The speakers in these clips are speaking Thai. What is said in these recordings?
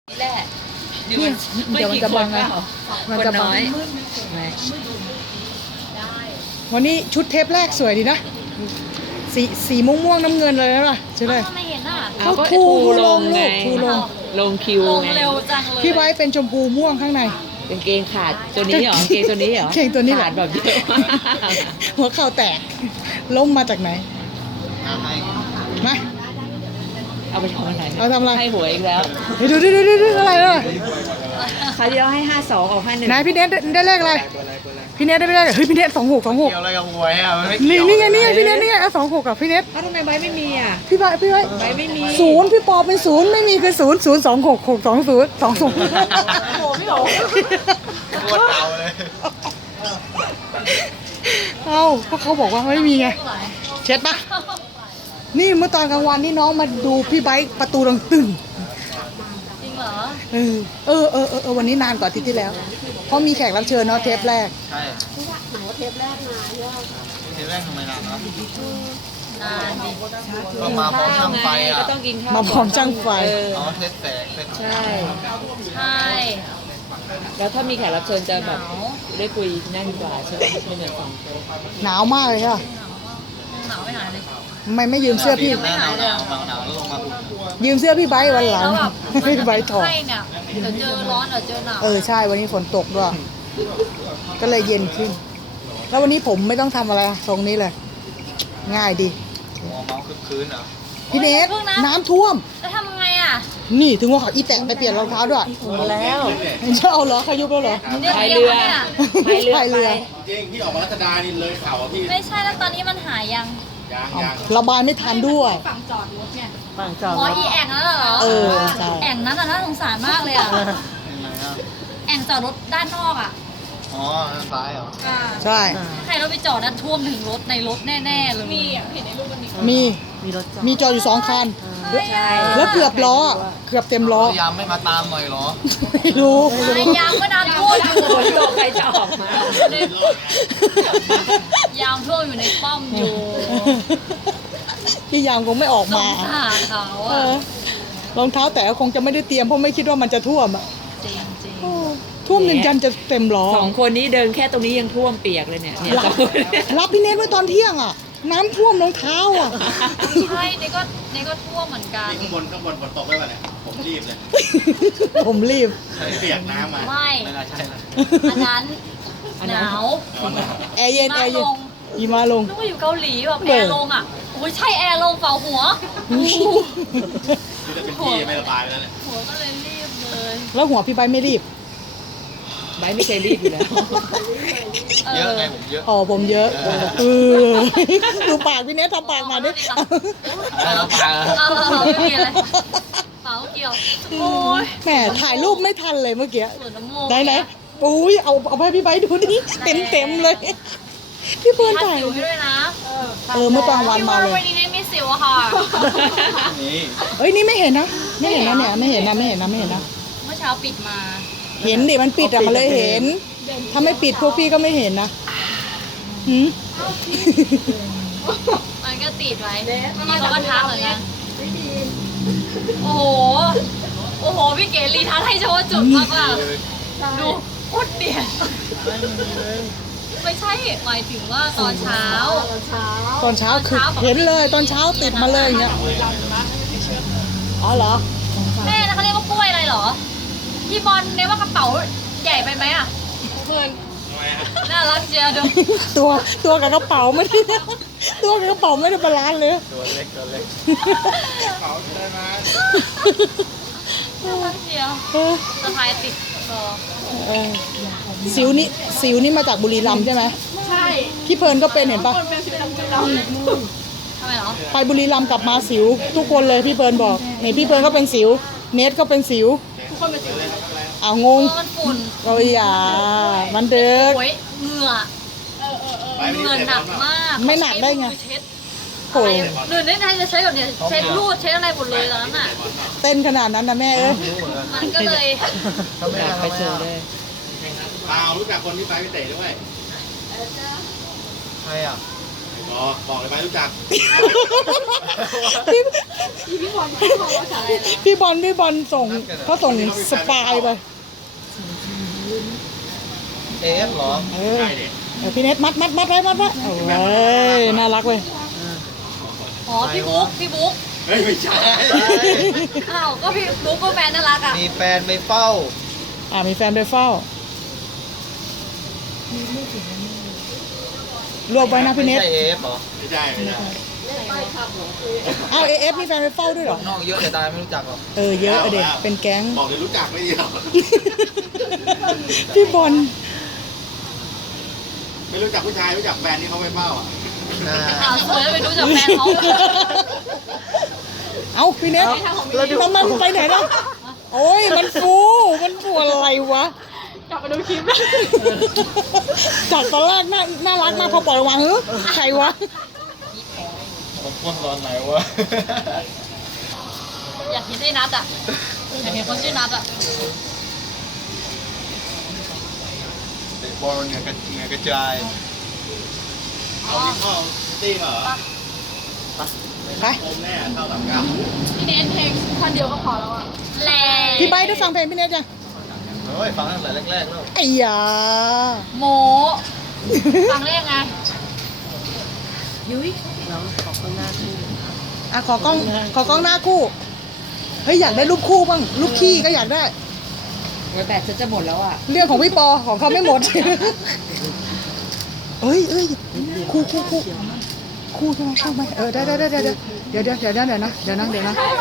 นี่แหละนี่เดี๋ยวมันจะบังนะมันจะบังวันนี้ชุดเทปแรกสวยดีนะสีม่วงน้ำเงินเลยนะใช่เลยทำไมเห็นอ่ะเขาทูลงไงทูลงลงคิวลงไงเร็วจังเลยพี่ไว้เป็นชมพูม่วงข้างในเป็นเกงขาดตัวนี้เหรอเกงตัวนี้เหรอเกงตัวนี้เหรอขาดแบบเยอะหัวเข่าแตกล้มมาจากไหนมาเอาไปทำอะไรเอาทำอะไรให้หวยอีกแล้วเฮ้ยดูอะไรล่ะคราวที่แล้วให้52ออกให้1 นายพี่เนทได้เลขอะไรพี่เนทได้เลขเฮ้ยพี่เนท26 เกี่ยวอะไรกับหวยอ่ะมันไม่นี่เกี่ยวนี่ไงพี่เนทนี่ไงเอา26กับพี่เนทอ้าวทำไมใบไม่มีอ่ะพี่ไว้ใบไม่มีศูนย์พี่ปอเป็นศูนย์ไม่มีคือ0 0 2 6 6 2 0 2 0 โอ้พี่โอ๋โคตรเต่าเลยเอ้าเพราะเขาบอกว่าไม่มีไงเช็ดปะนี่เมื่อตอนกลางวันนี่น้องมาดูพี่ไบค์ประตูดังตึงจริงเหรอวันนี้นานกว่าอาทิตย์ที่แล้ว เพราะมีแขกรับเชิญเนาะเทปแรกใช่เทปแรกทำไมนานเนาะนานดิก็มาพร้อมช่างไฟอ่ะก็ต้องกินข้าวมาพร้อมช่างไฟอ๋อเทสแสงเทสใช่ใช่แล้วถ้ามีแขกรับเชิญจะหแบนาบวได้คุยนั่นดีกว่าใช่ไหมไม่เหมือน2คนหนาวมากเลยค่ะหนาวไม่หายเลยไม่ยืมเสื้อพี่หน้าหนาวบางหนาวแล้วลงมาอุ่นยืมเสื้อพี่ไบค์วันหลังแล้วแบบพี่ไบค์ถอดใช่เนี่ยเดี๋ยวเจอร้อนเดี๋ยวเจอหนาวใช่วันนี้ฝนตกด้วยก็เลยเย็นขึ้น แล้ววันนี้ผมไม่ต้องทำอะไรทรงนี้เลย ง่ายดีหัวเมาคึกคืนเหรอพี่เนทน้ำท่วมแล้วทำไงอ่ะนี่ถึงว่าเขาอีแตะไปเปลี่ยนรองเท้าด้วยแล้วจะเอาเหรอขายุบแล้วเหรอเรียกพายเรียกเรือเขาเนี่ยพายเรือพายเรือจริงพี่ออกมารัชดานี่เลยเข่าอ่ะพี่ไม่ใช่แล้วตอนนี้มันหายยังยางระบายไม่ทันด้วยฝั่งจอดอ๋ออีแอ่งนั่นเหรอใช่แอ่งนั้นน่ะน่าสงสารมากเลยอ่ะ แอ่งจอดรถด้านนอกอ่ะอ๋อทางซ้ายเหรอใช่ใครเราไปจอดนั้นท่วมถึงรถในรถแน่ๆเลยมีอ่ะเห็นในรูปมันมีมีรถจอดมีจออยู่2 คันใช่แล้วเกือบล้อ เกือบเต็มล้อพยายามไม่มาตามหน่อยเหรอไม่รู้ไอ้ยามก็น้ำท่วมอยู่ฝนตกใครจะออกมายามท่วมอยู่ในป้อมอยู่พี่ยามคงไม่ออกสมางสารเขาเออ่ะอรองเท้าแต่ก็คงจะไม่ได้เตรียมเพราะไม่คิดว่ามันจะท่วมอ่ะจริงจริงท่วมหนึ่งยันจะเต็มล้อ 2 คนนี้เดินแค่ตรงนี้ยังท่วมเปียกเลยเนี่ยเนี่ยรับรับพี่เนทไว้ตอนเที่ยงอ่ะ น้ำท่วมรองเท้าอ่ะใช่นี่ก็ท่วมเหมือนกันนี่ข้างบนฝนตกได้ป่ะเนี่ยผมรีบเลยผมรีบเปียกน้ำมาไม่ไม่น่าใช่นะอันนั้นหนาวแอร์เย็นแอร์เย็นอีมาลงนึกว่าอยู่เกาหลีแบบแอร์ลงอ่ะโอ้ยใช่แอร์ลงเป่าหัวคือจะเป็นที่ไม่ระบายไปแล้วเนี่ยหัวก็เลยรีบเลยแล้วหัวพี่ใบไม่รีบใบไม่เคยรีบอยู่แล้วเยอะไงผมเยอะอ๋อผมเยอะดูปากพี่เนททำปากมาดิแล้วปลาไม่มีอะไรเป่าเกี่ยวโอ้ยแหมถ่ายรูปไม่ทันเลยเมื่อกี้ส่วนน้ำมูกไหนอุ้ยเอาให้พี่ใบดูนี่เต็มเลย พี่เพื่อนทัดถ่ายสิวให้ด้วยนะเมื่อกลางวันมาเลยวันนี้ไม่มีสิวอะค่ะนี่เอ้ยนี่ไม่เห็นนะไม่เห็นนะเนี่ยไม่เห็นนะเมื่อเช้าปิดมาเห็นดิมันปิดอะมันเลยเห็น ถ้าไม่ปิดพวกพี่ก็ไม่เห็นนะหืมมันก็ติดไว้พี่เขาก็ทักเหมือนกันโอ้โห โอ้โห พี่เก๋รีทักให้โชว์จุดมากว่าดูโคตรเดียดไม่ใช่หมายถึงว่าตอนเช้าตอนเช้าคือเห็นเลยตอนเช้าติดมาเลยอย่างเงี้ยอ๋อเหรอแม่นะเขาเรียกว่ากล้วยอะไรเหรอ พี่บอลเนี่ยว่ากระเป๋าใหญ่ไปไหมอ่ะเพื่อนน่ารักเชียวดูตัวกับกระเป๋าไม่ได้ตัวกับกระเป๋าไม่ได้บาลานซ์เลยตัวเล็กเขาได้มาน่ารักเชียวเออสะพายติดคอเออสิวนี่มาจากบุรีรัมย์ใช่ไหมใช่พี่เพลิร์นก็เป็นเห็นปะทำไมเหรอไปบุรีรัมย์กลับมาสิว ทุกคนเลยพี่เพลิร์นบอกนี่พี่เพลิร์นก็เป็นสิว เนทก็เป็นสิวทุกคนเป็นสิวอ้าวงงมันฝุ่นโอ้ยอย่ามันเด็กโอ้ยเหงื่อไปเหงื่อหนักมากไม่หนักได้ไงเช็ดโอ้ยเหนื่อยได้ไงจะใช้แบบเนี้ยเช็ดรูดเช็ดอะไรหมดเลยตอนนั้นอ่ะเต้นขนาดนั้นนะแม่เอ้ยมันก็เลยกลับไปเจอเลยเปล่ารู้จักคนที่ไปเตะด้วยใครอ่ะบอกเลยไหมรู้จักพี่บอลส่งเขาส่งสปายไปเอฟเหรอเออพี่เน็ตมัดไว้โอ้ยน่ารักเว้ยอ๋อพี่บุ๊กเฮ้ยไม่ใช่อ้าวก็พี่บุ๊กก็แฟนน่ารักอ่ะมีแฟนไปเฝ้ามีแฟนไปเฝ้า รวบไว้นะพี่เน็ตไม่ใช่เอฟเหรอ ไม่ใช่อ้าวเอฟมีแฟนไปเฝ้าด้วยเหรอน้องเยอะแต่ตายไม่รู้จักหรอกเยอะเด็กเป็นแก๊งบอกเลยรู้จักไม่เยอะพี่บอลไม่รู้จักผู้ชายรู้จักแฟนที่เขาไปเฝ้าอ่ะอ้าวสวยแล้วไปดูจากแฟนเขาเอาพี่เน็ตน้ำมันไปไหนล่ะโอ้ยมันฟูอะไรวะกลับไปดูคลิปจากตอนแรกน่ารักมากพอปล่อยออกมาใครวะผมควรตอนไหนวะอยากเห็นไอ้นัทอ่ะอยากเห็นคนชื่อนัทอ่ะเตะบอลเหนือกระจายเอาที่เข้าตีเหรอไปผมแน่เข้ากับพี่เน้นเพลงท่อนเดียวก็พอแล้วอ่ะแรงพี่ใบได้ฟังเพลงพี่เน็ตยังเฮ้ยฟังตั้งแต่แรกๆแล้วไอ้ยาโมฟังได้ยังไงขอกล้องหน้าคู่เฮ้ยอยากได้รูปคู่บ้างรูปขี้ก็อยากได้แบตจะหมดแล้วอ่ะเรื่องของพี่ปอของเขาไม่หมด เอ้ยคู่ใช่ไหมเข้าไหมได้เดี๋ยวนะเดี๋ยวนะอะไรไม่หยุดเลยเดี๋ยวนะ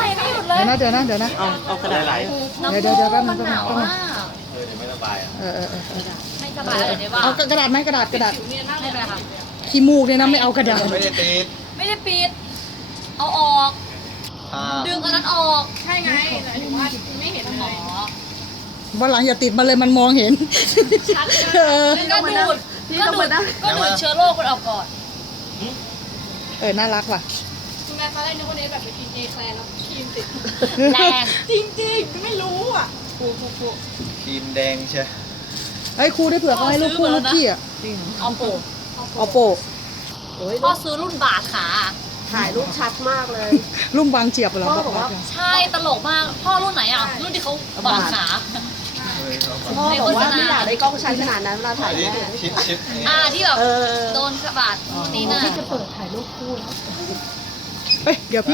เอากระดาษไหลน้ำเดี๋ยวแป๊บนึมังนหนาวมากเดี๋ยวไม่สบายอ่ะไม่สบายเลยได้ป่ะเอากระดาษไหมกระดาษไม่เป็นไรค่ะขี้มูกเนี่ยนะไม่เอากระดาษไม่ได้ติดไม่ได้ปิด เอาออก ดึงอันนั้นออก ใช่ไงหมายถึงว่าไม่เห็นเลยวันหลังอย่าติดมาเลยมันมองเห็นชัดเลยก็ดูดเชื้อโรคมันออกก่อนน่ารักว่ะคุณแม่เขาได้นึกว่าเนสแบบไปกินเอแคลร์แล้วครีมติดแรงจริงๆ ไม่รู้อ่ะครีมแดงใช่ไอ้ครูได้เผื่อเขาให้ลูกคู่ลูกขี้อ่ะเอาโปะเอาโปะพ่อซื้อรุ่นบาทขาถ่ายรูปชัดมากเลยลุ่มบางเจียบเหรอพ่อบอกว่าใช่ตลกมาก พ่อรุ่นไหนอ่ะ รุ่นที่เขาบาทขาพ่อบอกว่าไม่อยากได้กล้องชัดขนาดนั้นเวลาถ่ายแม่ชิดที่แบบโดนกระบาดรุ่นนี้น่ะเฮ้ยเดี๋ยวพี่